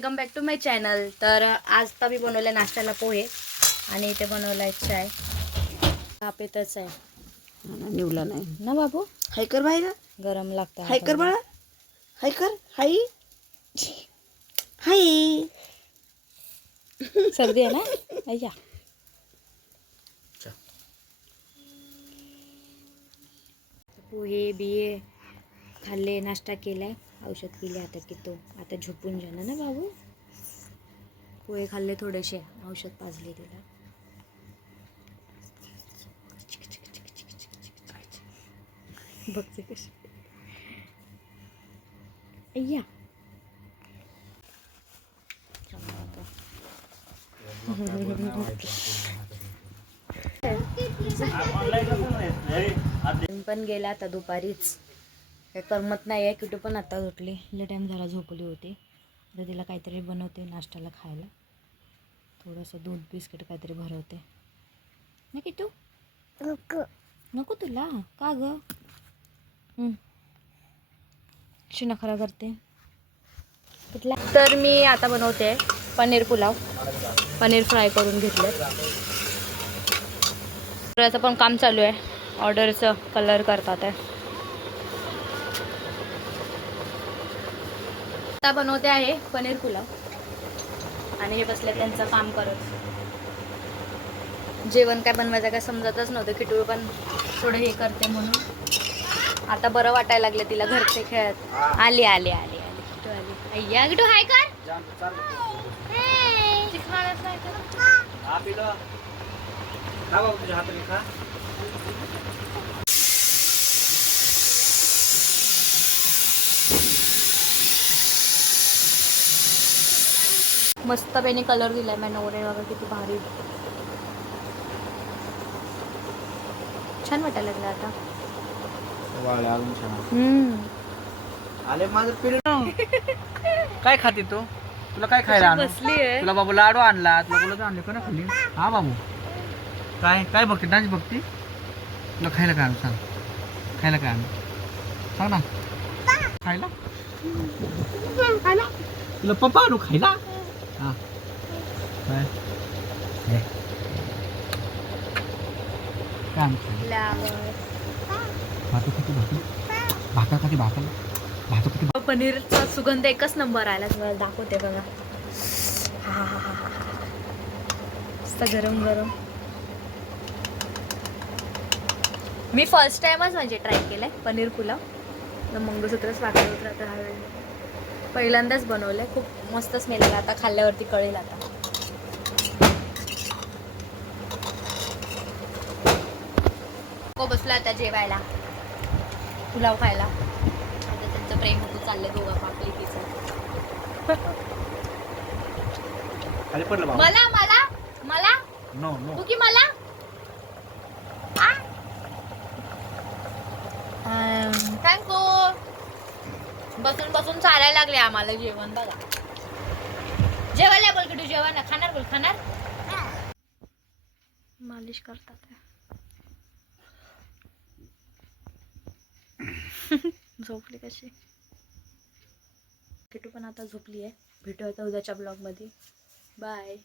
Welcome back to my channel. तर आज तर मी बनवले नाश्त्याला पोहे आणि इथे बनवलाय चाय। तापेतच आहे निवला नाही ना बाबू। हाय कर बाहेर गरम लागतं। हाय कर बाळा हाय कर हाय हाय सर्दी आहे ना अय्या। पोहे बिये खाल्ले, नाश्ता केलाय, औषध पिले आता की तो आता झोपून जाणार ना बाबू। पोहे खाल्ले थोडेसे, औषध पाजले तिला। बघते कशी अय्या। पण गेला आता दुपारीच, काही करमत नाही आहे। किटू पण आता झोपली, लय टाइम झाला झोपली होती। तर तिला काहीतरी बनवते नाश्त्याला खायला, थोडंसं दूध बिस्किट काहीतरी भरवते ना किटू। नको तुला का ग? शी नखरा करते। तर मी आता बनवते पनीर पुलाव। पनीर फ्राय करून घेतले, त्याचं पण काम चालू आहे। ऑर्डरचं कलर करतात आहे। आता बनवते आहे पनीर पुलाव आणि हे बसले त्यांचं काम करत। जेवण काय बनवायचं काय समजतच नव्हतं। किटू पण थोडं हे करते म्हणून आता बरं वाटायला लागलं तिला। घरचे खेळत आली आली आली आली किटू आली। अय्या किटू हाय कर। मस्त बेने कलर दिलाय मैं नवरे बघा किती भारी छान वाटायला लागलं आता। आले माझं पिल्लू काय खाते तू? तुला काय खायला आणू? तुला बाबू लाडू आणला, तुला बोलत आणले का ना खाली? हा बाबू काय काय बघते? डान्स बघते? तुला खायला काय आणू सांग? खायला काय आणू सांग ना? खायला तुला पप्पा आणू खायला? हा काय काय आणू खायला? भातू खाते भातू भाकर खाते भाकर भातू खाते। पनीरचा सुगंध एकच नंबर आला। तुम्हाला दाखवते बघा। हा हा हा मस्त गरम गरम। मी फर्स्ट टाइमच म्हणजे ट्राय केलाय पनीर पुलाव। मंगळसूत्रच वाटलं होतं आता ह्यावेळी पहिल्यांदाच बनवलंय। खूप मस्त स्मेल आला, आता खाल्ल्यावरती कळेल आता। हो बसला आता जेवायला, पुलाव खायला। आता त्यांचं प्रेम होतं चाललंय दोघं पापली तिचं। मला मला मला नो नो तू की मला थँक्यू। बसून बसून चालायला लागले आम्हाला जेवण बघा। जेवायला बोल किटू, जेवण खाणार बोल खाणार। मालिश करतात झोपली कशी किटू पण आता झोपली आहे। भेटू आता उद्याच्या ब्लॉग मध्ये। बाय।